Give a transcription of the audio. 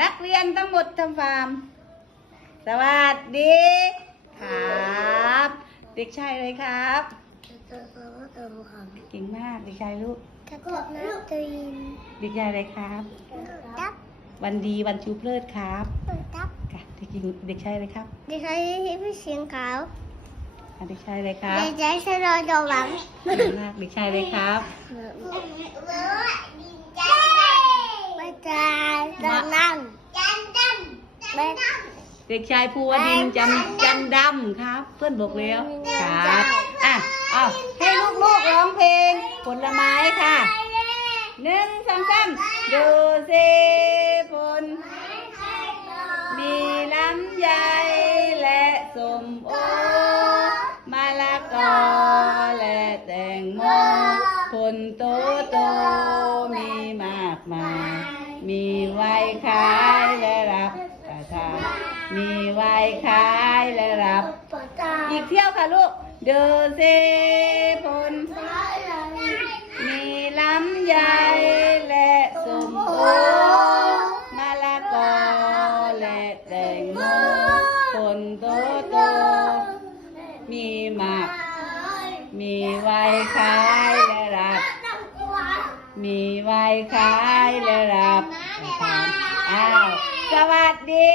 นักเรียนทั้งหมดทำฟาร์มสวัสดีครับเด็กชายอะไรครับเก่งมากเด็กชายลูกเด็กชายอะไรครับวันดีวันชูเพลิดครับค่ะเด็กหญิงเด็กชายอะไรครับเด็กชายพี่เสียงขาวเด็กชายอะไรครับเด็กชายชะลอดอกหลังเก่งมากเด็กชายอะไรครับไม่ใช่นั่งเด็กชายภูวดินทร์จันดำครับเพื่อนบอกแล้วครับเอาให้ลูกๆร้องเพลงผลไม้ค่ะ1 2 3ดูสิผลมีลำไยและส้มโอมะละกอและแตงโมผลโตมีมากมายมีไว้ขายและรับประทานมีไว้ขายและรับอีกเที่ยวค่ะลูกดูสิผลมีลำไยและส้มโอมะละกอและแตงโมผลโตมีมากมีไว้ขายและรับมีไว้ขายและรับสวัสดี